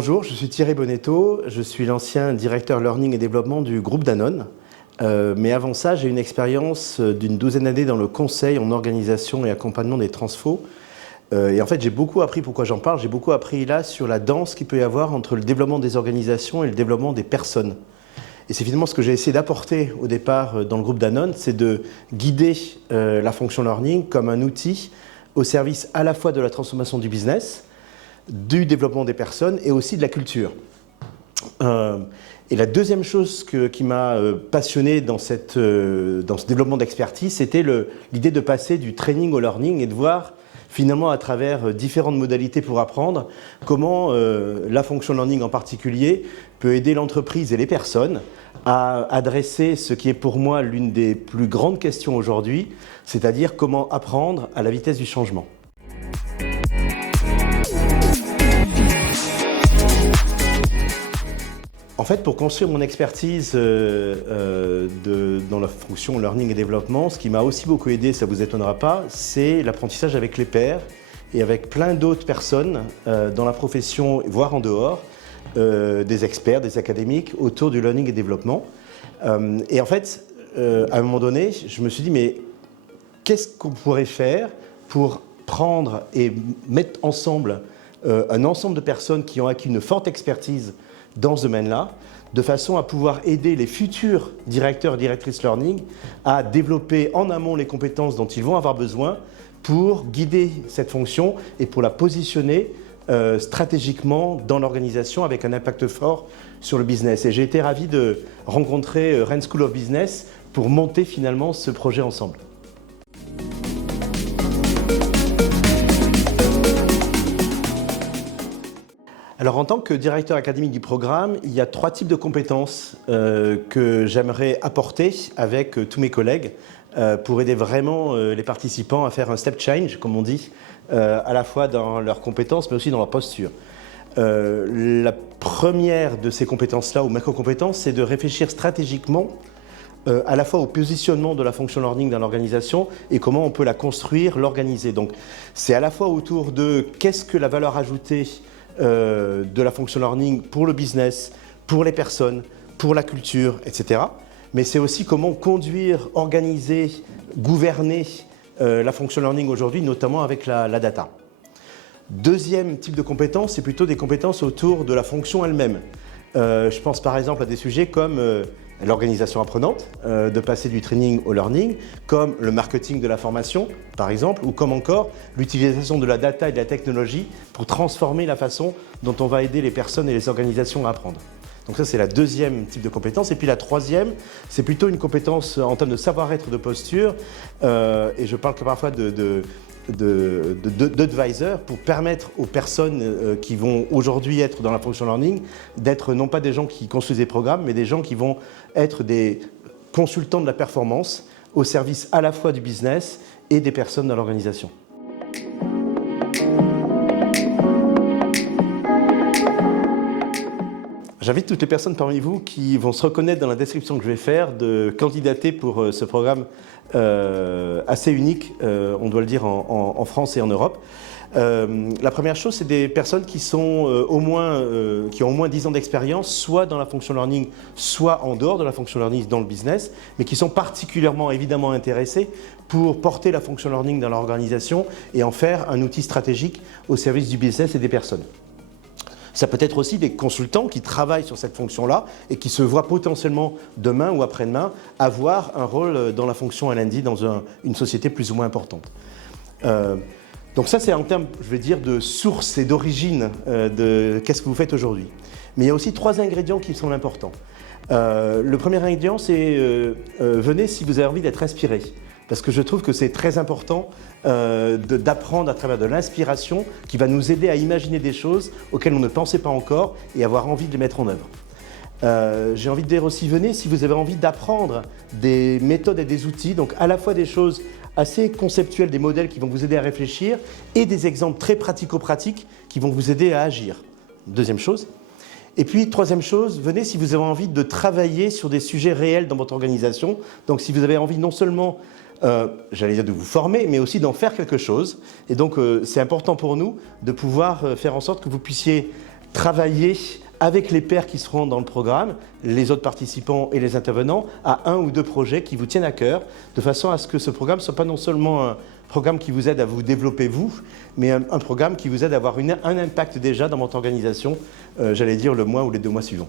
Bonjour, je suis Thierry Bonetto, je suis l'ancien directeur Learning et Développement du groupe Danone. Mais avant ça, j'ai une expérience d'une douzaine d'années dans le conseil en organisation et accompagnement des transfos. Et en fait, j'ai beaucoup appris, pourquoi j'en parle, j'ai beaucoup appris là sur la danse qu'il peut y avoir entre le développement des organisations et le développement des personnes. Et c'est finalement ce que j'ai essayé d'apporter au départ dans le groupe Danone, c'est de guider la fonction learning comme un outil au service à la fois de la transformation du business, du développement des personnes et aussi de la culture. Et la deuxième chose qui m'a passionné dans ce développement d'expertise, c'était l'idée de passer du training au learning et de voir finalement à travers différentes modalités pour apprendre comment la fonction learning en particulier peut aider l'entreprise et les personnes à adresser ce qui est pour moi l'une des plus grandes questions aujourd'hui, c'est-à-dire comment apprendre à la vitesse du changement. En fait, pour construire mon expertise dans la fonction learning et développement, ce qui m'a aussi beaucoup aidé, ça ne vous étonnera pas, c'est l'apprentissage avec les pairs et avec plein d'autres personnes dans la profession, voire en dehors, des experts, des académiques autour du learning et développement. Et en fait, à un moment donné, je me suis dit, mais qu'est-ce qu'on pourrait faire pour prendre et mettre ensemble un ensemble de personnes qui ont acquis une forte expertise dans ce domaine-là, de façon à pouvoir aider les futurs directeurs et directrices learning à développer en amont les compétences dont ils vont avoir besoin pour guider cette fonction et pour la positionner stratégiquement dans l'organisation avec un impact fort sur le business. Et j'ai été ravi de rencontrer Rennes School of Business pour monter finalement ce projet ensemble. Alors en tant que directeur académique du programme, il y a 3 types de compétences que j'aimerais apporter avec tous mes collègues pour aider vraiment les participants à faire un step change, comme on dit, à la fois dans leurs compétences mais aussi dans leur posture. La première de ces compétences-là, ou macro-compétences, c'est de réfléchir stratégiquement à la fois au positionnement de la fonction learning dans l'organisation et comment on peut la construire, l'organiser. Donc c'est à la fois autour de qu'est-ce que la valeur ajoutée de la fonction learning pour le business, pour les personnes, pour la culture, etc. Mais c'est aussi comment conduire, organiser, gouverner la fonction learning aujourd'hui, notamment avec la data. Deuxième type de compétences, c'est plutôt des compétences autour de la fonction elle-même. Je pense par exemple à des sujets comme l'organisation apprenante, de passer du training au learning, comme le marketing de la formation, par exemple, ou comme encore l'utilisation de la data et de la technologie pour transformer la façon dont on va aider les personnes et les organisations à apprendre. Donc ça, c'est la deuxième type de compétence. Et puis la troisième, c'est plutôt une compétence en termes de savoir-être, de posture, et je parle que parfois d'advisor pour permettre aux personnes qui vont aujourd'hui être dans la fonction learning d'être non pas des gens qui construisent des programmes, mais des gens qui vont être des consultants de la performance au service à la fois du business et des personnes dans l'organisation. J'invite toutes les personnes parmi vous qui vont se reconnaître dans la description que je vais faire de candidater pour ce programme assez unique, on doit le dire, en France et en Europe. La première chose, c'est des personnes qui ont au moins 10 ans d'expérience, soit dans la fonction learning, soit en dehors de la fonction learning dans le business, mais qui sont particulièrement évidemment intéressés pour porter la fonction learning dans leur organisation et en faire un outil stratégique au service du business et des personnes. Ça peut être aussi des consultants qui travaillent sur cette fonction-là et qui se voient potentiellement demain ou après-demain avoir un rôle dans la fonction L&D dans une société plus ou moins importante. Donc ça, c'est en termes, je vais dire, de source et d'origine de qu'est-ce que vous faites aujourd'hui. Mais il y a aussi 3 ingrédients qui sont importants. Le premier ingrédient, c'est venez si vous avez envie d'être inspiré. Parce que je trouve que c'est très important d'apprendre à travers de l'inspiration qui va nous aider à imaginer des choses auxquelles on ne pensait pas encore et avoir envie de les mettre en œuvre. J'ai envie de dire aussi, venez si vous avez envie d'apprendre des méthodes et des outils, donc à la fois des choses assez conceptuelles, des modèles qui vont vous aider à réfléchir et des exemples très pratico-pratiques qui vont vous aider à agir. Deuxième chose. Et puis, troisième chose, venez si vous avez envie de travailler sur des sujets réels dans votre organisation. Donc, si vous avez envie non seulement j'allais dire de vous former, mais aussi d'en faire quelque chose. Et donc, c'est important pour nous de pouvoir faire en sorte que vous puissiez travailler avec les pairs qui seront dans le programme, les autres participants et les intervenants, à 1 ou 2 projets qui vous tiennent à cœur, de façon à ce que ce programme ne soit pas non seulement un programme qui vous aide à vous développer vous, mais un programme qui vous aide à avoir un impact déjà dans votre organisation, j'allais dire le mois ou les 2 mois suivants.